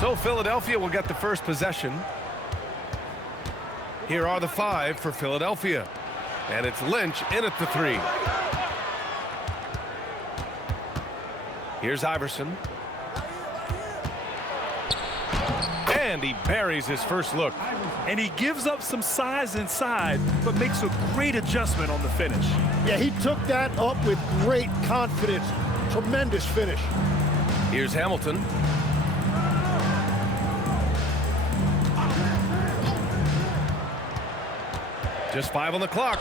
So Philadelphia will get the first possession. Here are the 5 for Philadelphia. And it's Lynch in at the 3. Here's Iverson. And he buries his first look. And he gives up some size inside, but makes a great adjustment on the finish. Yeah, he took that up with great confidence. Tremendous finish. Here's Hamilton. Just 5 on the clock.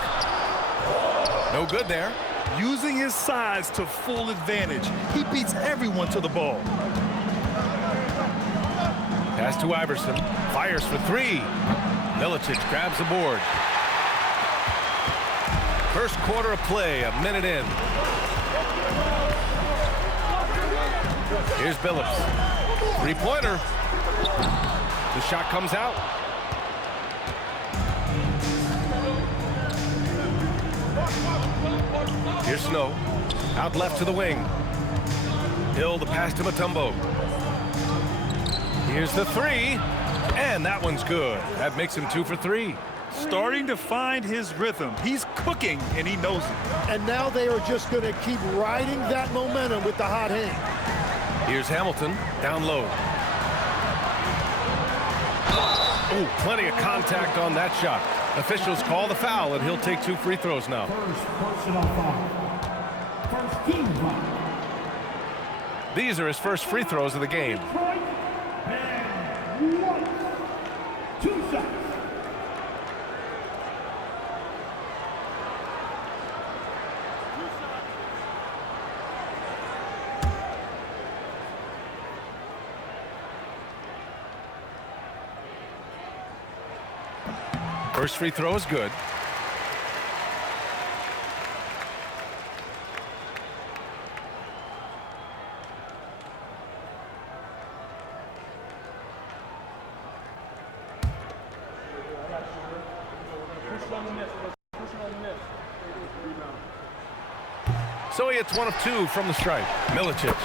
No good there. Using his size to full advantage. He beats everyone to the ball. Pass to Iverson. Fires for 3. Milicic grabs the board. First quarter of play, a minute in. Here's Billups. 3-pointer. The shot comes out. Here's Snow. Out left to the wing. Hill the pass to Mutombo. Here's the 3. And that one's good. That makes him 2 for 3. Starting to find his rhythm. He's cooking, and he knows it. And now they are just going to keep riding that momentum with the hot hand. Here's Hamilton, down low. Oh, plenty of contact on that shot. Officials call the foul, and he'll take 2 free throws now. First personal foul. First team foul. These are his first free throws of the game. Detroit, and 1, 2 shots. First free throw is good. So he hits 1 of 2 from the stripe. Milicic.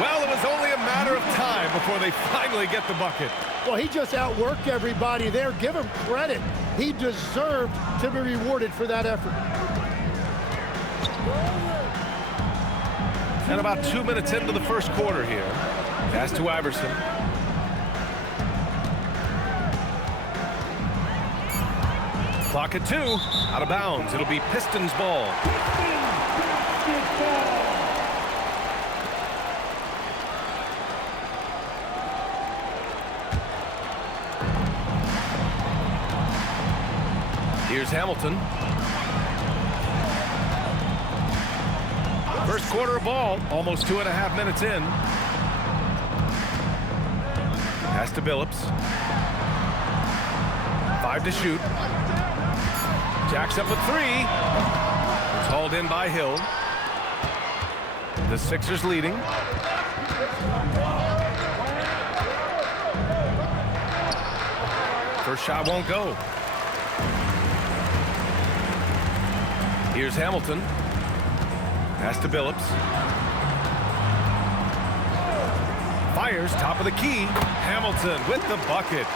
Well, it was only a matter of time before they finally get the bucket. Well, he just outworked everybody there. Give him credit. He deserved to be rewarded for that effort. And about 2 minutes into the first quarter here. Pass to Iverson. Clock at 2. Out of bounds. It'll be Pistons ball. Here's Hamilton. First quarter of ball, almost 2.5 minutes in. Pass to Billups. 5 to shoot. Jacks up a 3. It's hauled in by Hill. The Sixers leading. First shot won't go. Here's Hamilton. Pass to Billups. Fires, top of the key. Hamilton with the bucket.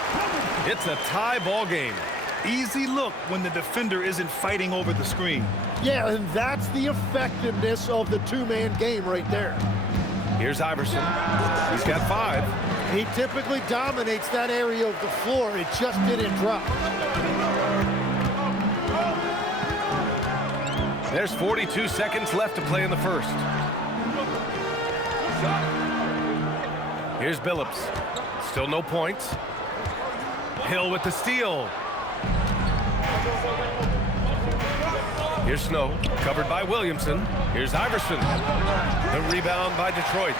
It's a tie ball game. Easy look when the defender isn't fighting over the screen. Yeah, and that's the effectiveness of the two-man game right there. Here's Iverson. He's got 5. He typically dominates that area of the floor. It just didn't drop. There's 42 seconds left to play in the first. Here's Billups. Still no points. Hill with the steal. Here's Snow, covered by Williamson. Here's Iverson. The rebound by Detroit.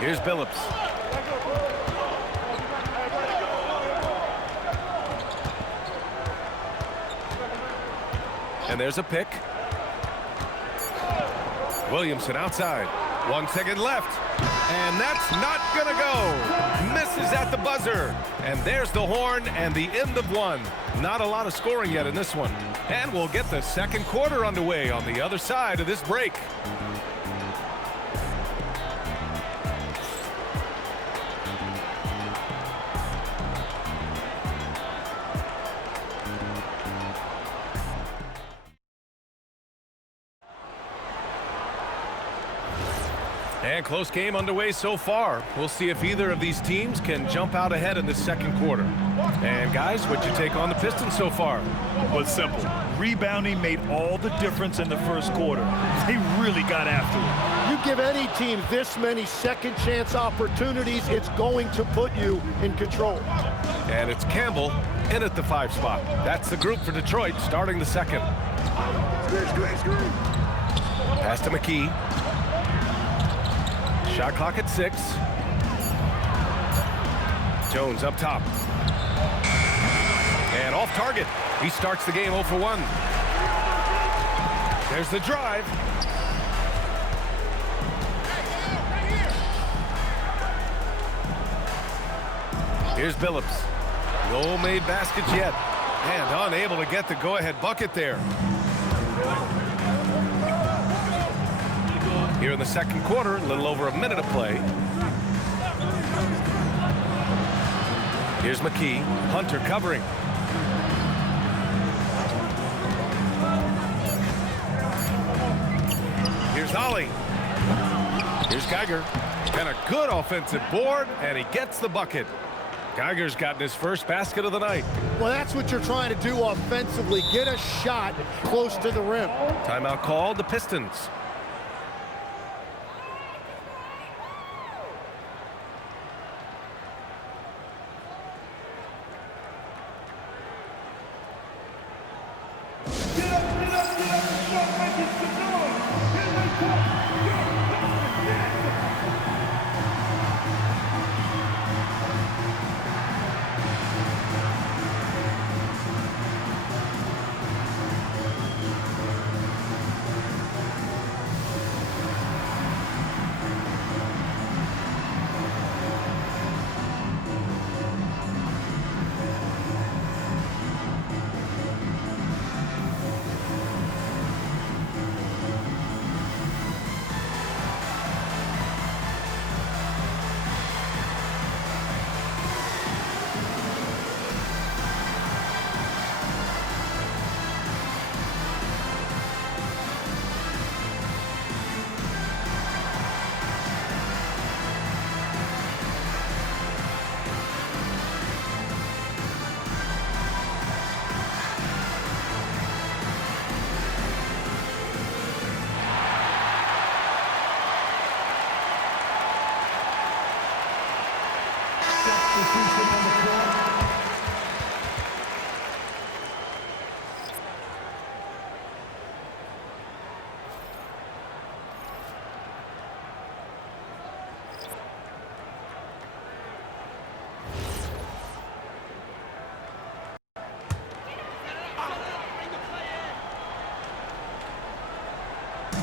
Here's Billups. And there's a pick. Williamson outside. 1 second left. And that's not gonna go. Misses at the buzzer. And there's the horn and the end of one. Not a lot of scoring yet in this one. And we'll get the second quarter underway on the other side of this break. And close game underway so far. We'll see if either of these teams can jump out ahead in the second quarter. And guys, what's your take on the Pistons so far? Well, it's simple. Rebounding made all the difference in the first quarter. They really got after it. You give any team this many second chance opportunities, it's going to put you in control. And it's Campbell in at the 5 spot. That's the group for Detroit starting the second. Pass to McKee. Shot clock at 6. Jones up top. And off target. He starts the game 0 for 1. There's the drive. Here's Billups. No made baskets yet. And unable to get the go-ahead bucket there. Here in the second quarter, a little over a minute of play. Here's McKee. Hunter covering. Here's Ollie. Here's Geiger. And a good offensive board, and he gets the bucket. Geiger's gotten his first basket of the night. Well, that's what you're trying to do offensively. Get a shot close to the rim. Timeout called, the Pistons.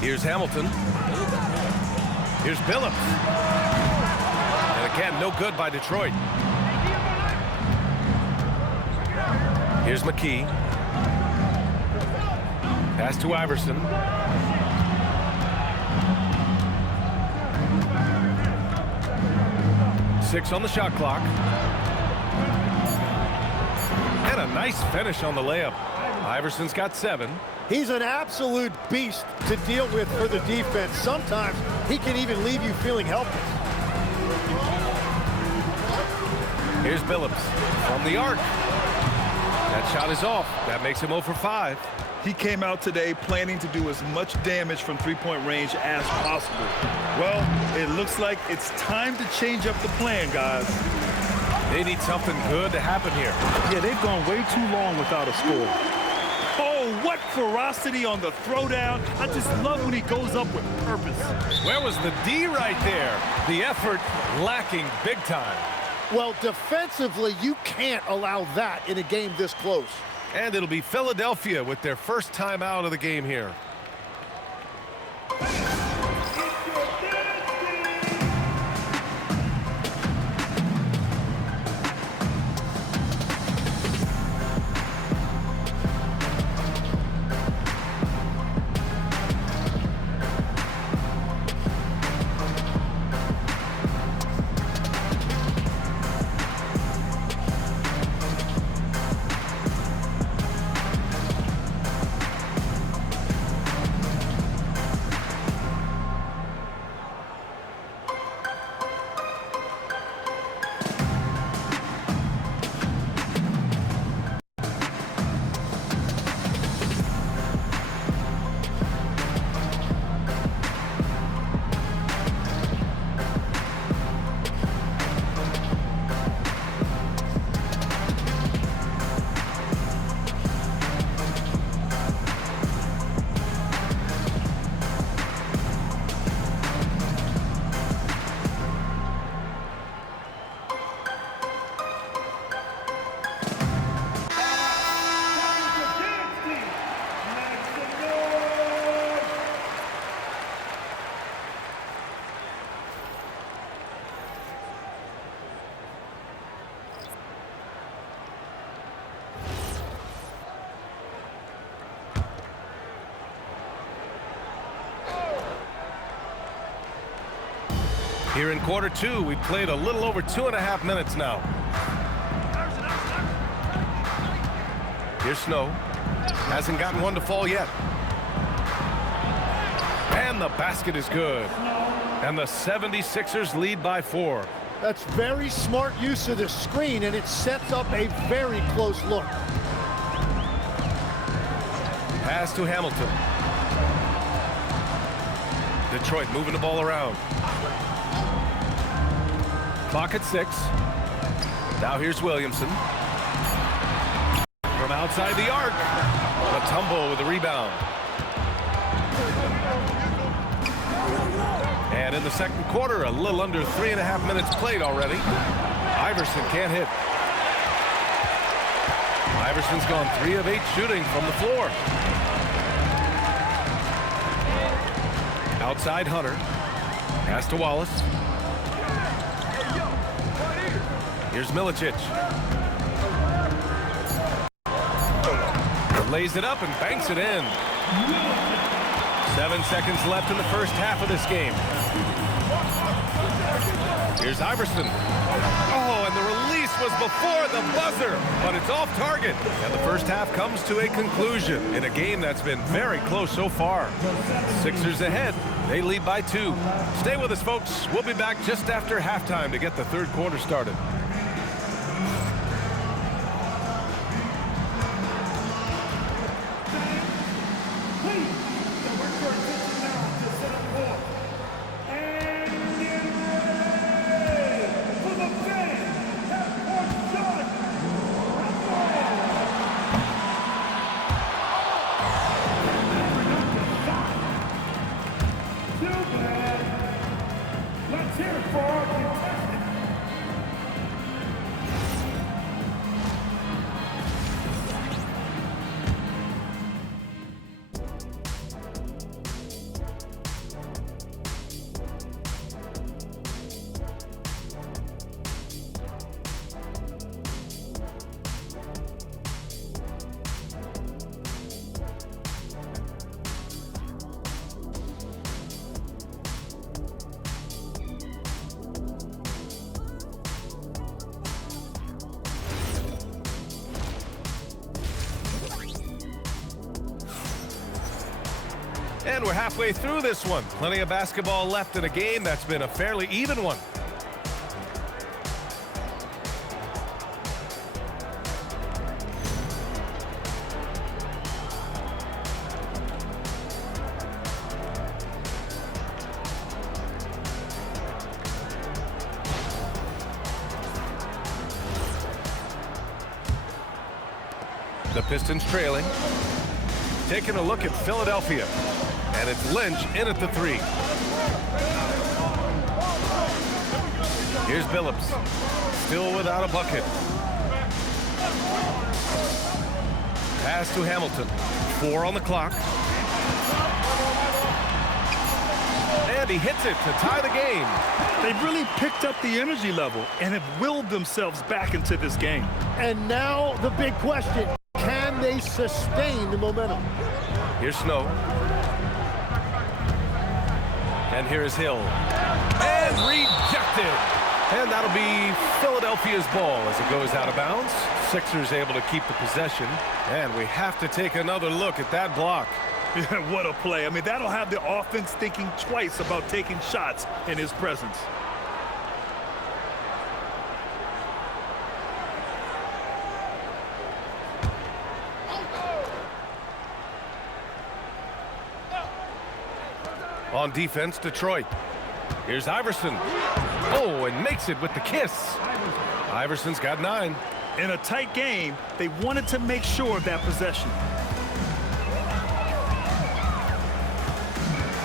Here's Hamilton. Here's Billups. And again, no good by Detroit. Here's McKee. Pass to Iverson. Six on the shot clock. And a nice finish on the layup. Iverson's got 7. He's an absolute beast to deal with for the defense. Sometimes he can even leave you feeling helpless. Here's Billups from the arc. That shot is off. That makes him 0 for 5. He came out today planning to do as much damage from three-point range as possible. Well, it looks like it's time to change up the plan, guys. They need something good to happen here. Yeah, they've gone way too long without a score. Oh, what ferocity on the throwdown. I just love when he goes up with purpose. Where was the D right there? The effort lacking big time. Well, defensively, you can't allow that in a game this close. And it'll be Philadelphia with their first time out of the game here. Here in quarter two, we've played a little over 2.5 minutes now. Here's Snow. Hasn't gotten one to fall yet. And the basket is good. And the 76ers lead by 4. That's very smart use of the screen, and it sets up a very close look. Pass to Hamilton. Detroit moving the ball around. Clock at 6. Now here's Williamson. From outside the arc. Mutombo with the rebound. And in the second quarter, a little under 3.5 minutes played already. Iverson can't hit. Iverson's gone 3 of 8 shooting from the floor. Outside Hunter. Pass to Wallace. Here's Milicic. Lays it up and banks it in. 7 seconds left in the first half of this game. Here's Iverson. Oh, and the release was before the buzzer, but it's off target. And the first half comes to a conclusion in a game that's been very close so far. Sixers ahead. They lead by 2. Stay with us, folks. We'll be back just after halftime to get the third quarter started. And we're halfway through this one. Plenty of basketball left in a game that's been a fairly even one. The Pistons trailing. Taking a look at Philadelphia. And it's Lynch in at the 3. Here's Billups. Still without a bucket. Pass to Hamilton. 4 on the clock. And he hits it to tie the game. They've really picked up the energy level and have willed themselves back into this game. And now the big question, can they sustain the momentum? Here's Snow. And here is Hill. And rejected. And that'll be Philadelphia's ball as it goes out of bounds. Sixers able to keep the possession. And we have to take another look at that block. Yeah, what a play. I mean, that'll have the offense thinking twice about taking shots in his presence. On defense, Detroit. Here's Iverson. Oh, and makes it with the kiss. Iverson's got 9. In a tight game, they wanted to make sure of that possession.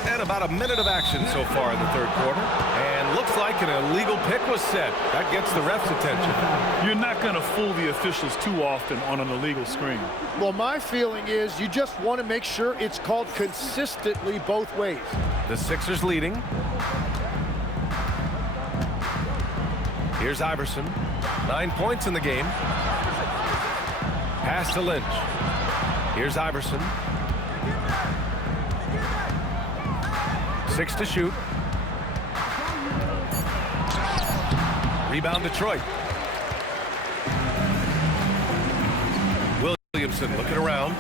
And about a minute of action so far in the third quarter. And looks like an illegal pick was set. That gets the ref's attention. You're not going to fool the officials too often on an illegal screen. Well, my feeling is you just want to make sure it's called consistently both ways. The Sixers leading. Here's Iverson. 9 points in the game. Pass to Lynch. Here's Iverson. 6 to shoot. Rebound Detroit. Williamson looking around.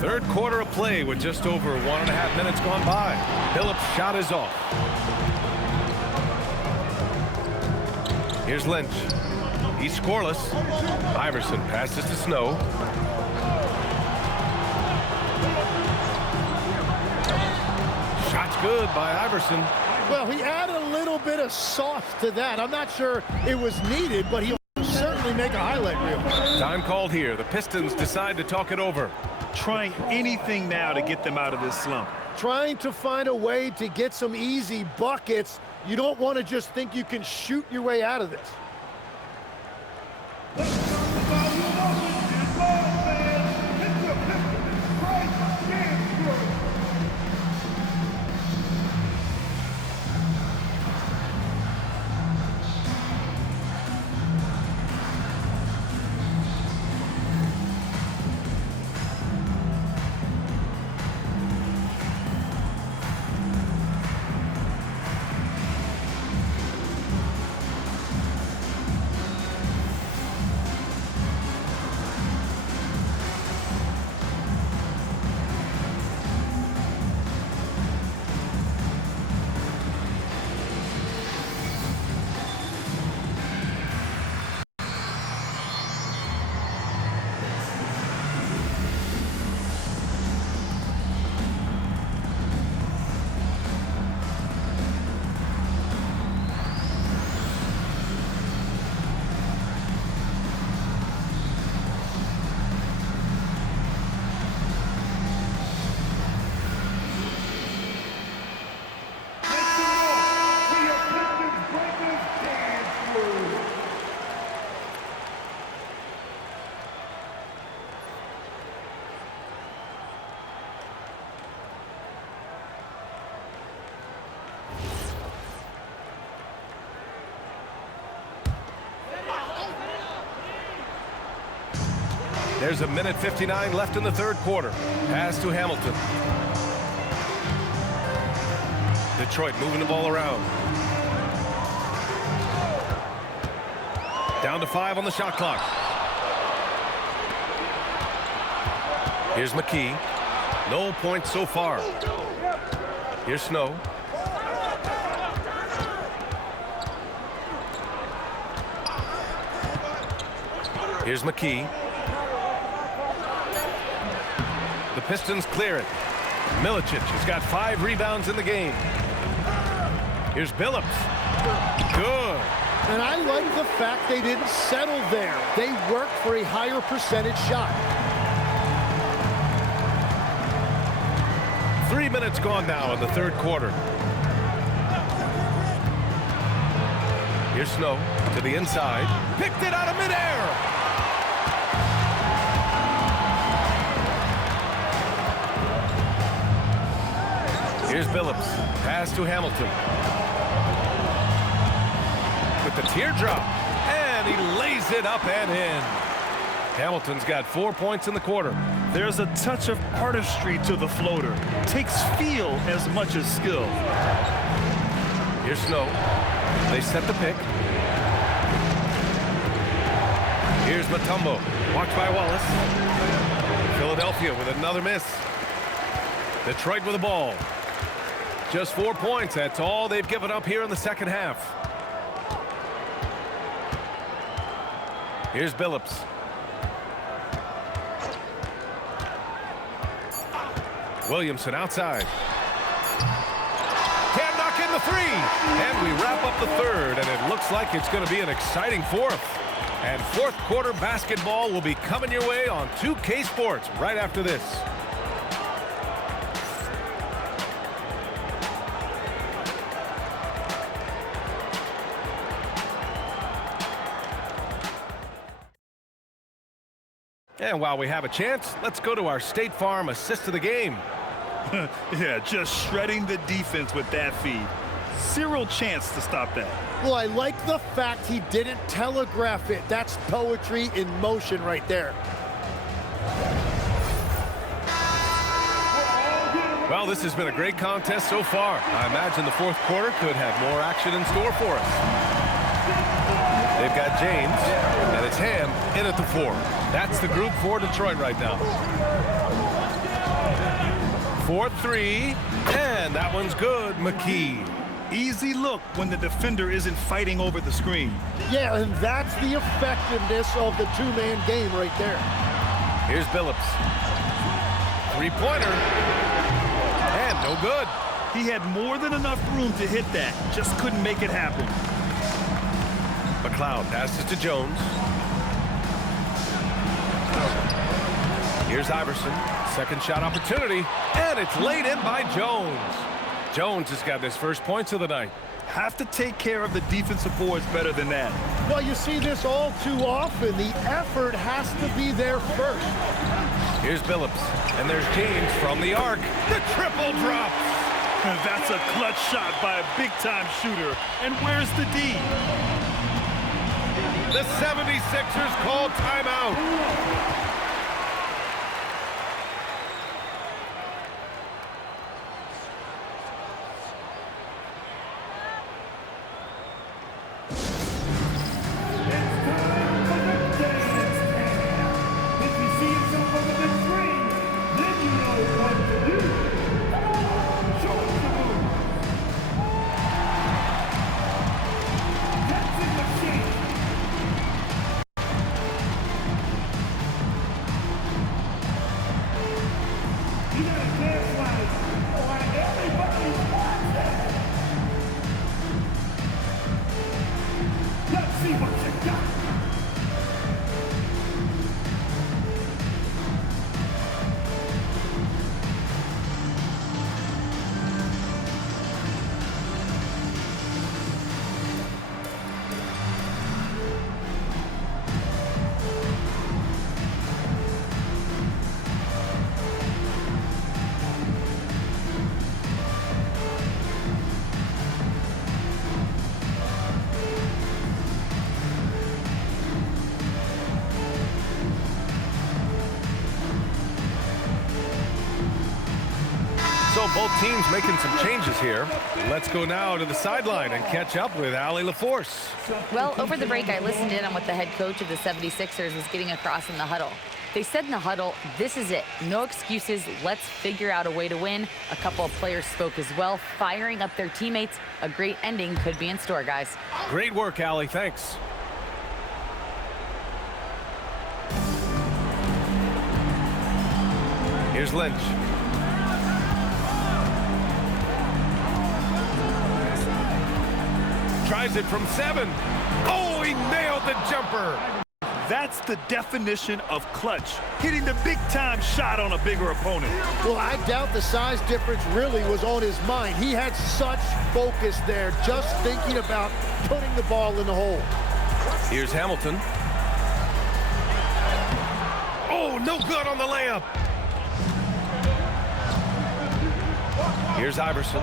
Third quarter of play with just over 1.5 minutes gone by. Phillips' shot is off. Here's Lynch. He's scoreless. Iverson passes to Snow. Shot's good by Iverson. Well, he added a little bit of sauce to that. I'm not sure it was needed, but he'll certainly make a highlight reel. Time called here. The Pistons decide to talk it over. Trying anything now to get them out of this slump. Trying to find a way to get some easy buckets. You don't want to just think you can shoot your way out of this. There's 1:59 left in the third quarter. Pass to Hamilton. Detroit moving the ball around. Down to 5 on the shot clock. Here's McKee. No points so far. Here's Snow. Here's McKee. The Pistons clear it. Milicic has got 5 rebounds in the game. Here's Billups. Good. And I like the fact they didn't settle there. They worked for a higher percentage shot. 3 minutes gone now in the third quarter. Here's Snow to the inside. Picked it out of midair. Here's Billups. Pass to Hamilton. With the teardrop. And he lays it up and in. Hamilton's got 4 points in the quarter. There's a touch of artistry to the floater. Takes feel as much as skill. Here's Snow. They set the pick. Here's Mutombo. Watched by Wallace. Philadelphia with another miss. Detroit with the ball. Just 4 points. That's all they've given up here in the second half. Here's Billups. Williamson outside. Can't knock in the 3. And we wrap up the third, and it looks like it's going to be an exciting fourth. And fourth quarter basketball will be coming your way on 2K Sports right after this. And while we have a chance, let's go to our State Farm assist of the game. Yeah, just shredding the defense with that feed. Zero chance to stop that. Well, I like the fact he didn't telegraph it. That's poetry in motion right there. Well, Well, this has been a great contest so far. I imagine the fourth quarter could have more action in store for us. They've got James, and it's Ham in at the 4. That's the group for Detroit right now. 4-3, and that one's good. McKee. Easy look when the defender isn't fighting over the screen. Yeah, and that's the effectiveness of the two-man game right there. Here's Billups. Three-pointer. And no good. He had more than enough room to hit that. Just couldn't make it happen. McLeod passes to Jones. Here's Iverson. Second shot opportunity. And it's laid in by Jones. Jones has got his first points of the night. Have to take care of the defensive boards better than that. Well, you see this all too often. The effort has to be there first. Here's Billups, and there's James from the arc. The triple drops. That's a clutch shot by a big-time shooter. And where's the D? The 76ers call timeout. So both teams making some changes here. Let's go now to the sideline and catch up with Allie LaForce. Well, over the break, I listened in on what the head coach of the 76ers was getting across in the huddle. They said in the huddle, this is it. No excuses. Let's figure out a way to win. A couple of players spoke as well, firing up their teammates. A great ending could be in store, guys. Great work, Allie. Thanks. Here's Lynch. Tries it from 7. Oh, he nailed the jumper. That's the definition of clutch. Hitting the big-time shot on a bigger opponent. Well, I doubt the size difference really was on his mind. He had such focus there, just thinking about putting the ball in the hole. Here's Hamilton. Oh, no good on the layup. Here's Iverson.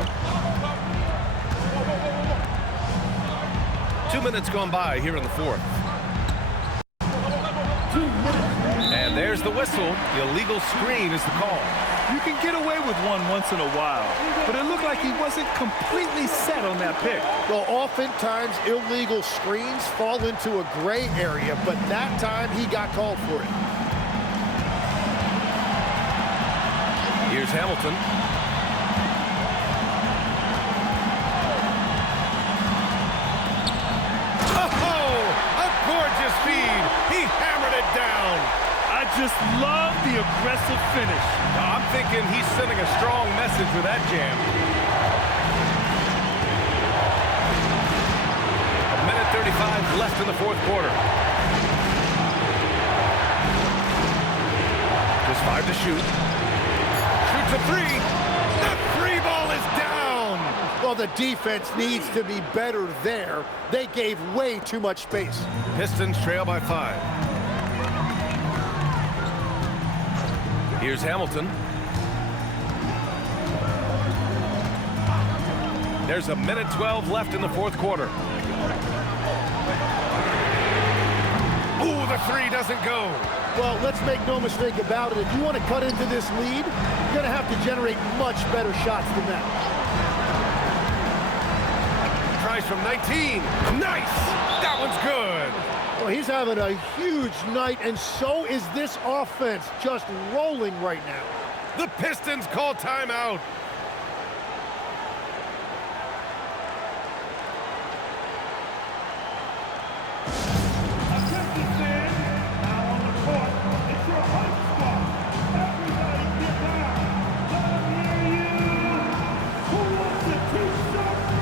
2 minutes gone by here in the fourth. And there's the whistle. The illegal screen is the call. You can get away with one once in a while, but it looked like he wasn't completely set on that pick. Well, oftentimes illegal screens fall into a gray area, but that time he got called for it. Here's Hamilton. Gorgeous feed. He hammered it down. I just love the aggressive finish. I'm thinking he's sending a strong message with that jam. 1:35 left in the fourth quarter. Just 5 to shoot. Shoots a 3. The 3 ball is down. Well, the defense needs to be better there. They gave way too much space. Pistons trail by 5. Here's Hamilton. There's 1:12 left in the fourth quarter. Ooh, the 3 doesn't go. Well, let's make no mistake about it. If you want to cut into this lead, you're going to have to generate much better shots than that. Tries from 19. Nice! That one's good. Well, he's having a huge night, and so is this offense, just rolling right now. The Pistons call timeout. Attention fans, now on the court, it's your hype spot. Everybody get down. Let them hear you. Who wants to teach something?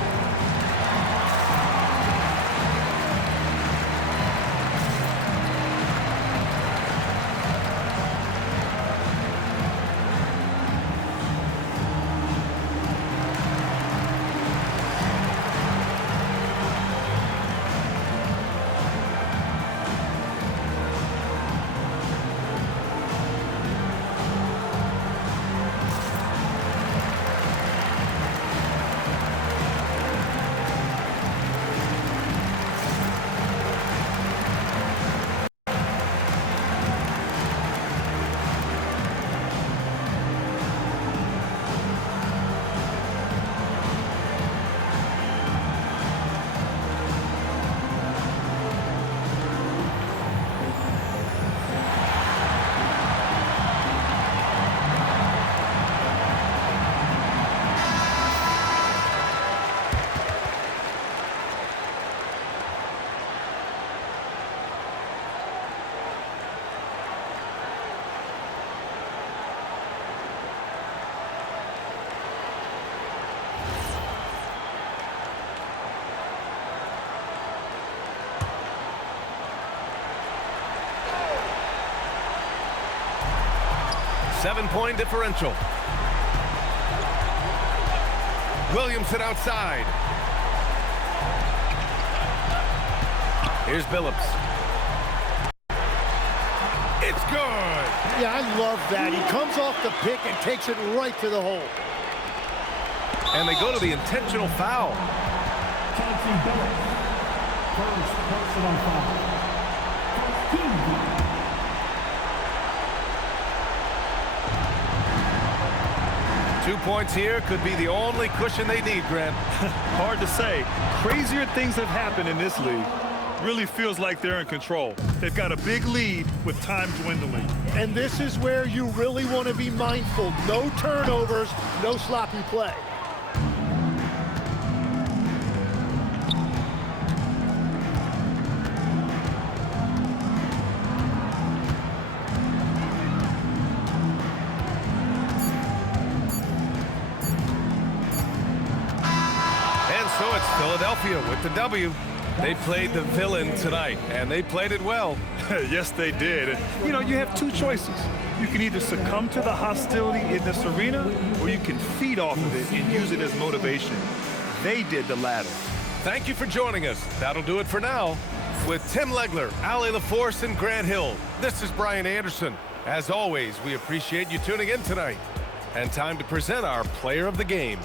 Seven-point differential. Williamson outside. Here's Billups. It's good. Yeah, I love that. He comes off the pick and takes it right to the hole. And they go to the intentional foul. Chauncey Billups. First personal foul. First team foul. 2 points here could be the only cushion they need, Grant. Hard to say. Crazier things have happened in this league. Really feels like they're in control. They've got a big lead with time dwindling. And this is where you really want to be mindful. No turnovers, no sloppy play. So it's Philadelphia with the W. They played the villain tonight, and they played it well. Yes, they did. You know, you have two choices. You can either succumb to the hostility in this arena, or you can feed off of it and use it as motivation. They did the latter. Thank you for joining us. That'll do it for now. With Tim Legler, Ali LaForce, and Grant Hill, this is Brian Anderson. As always, we appreciate you tuning in tonight. And time to present our player of the game.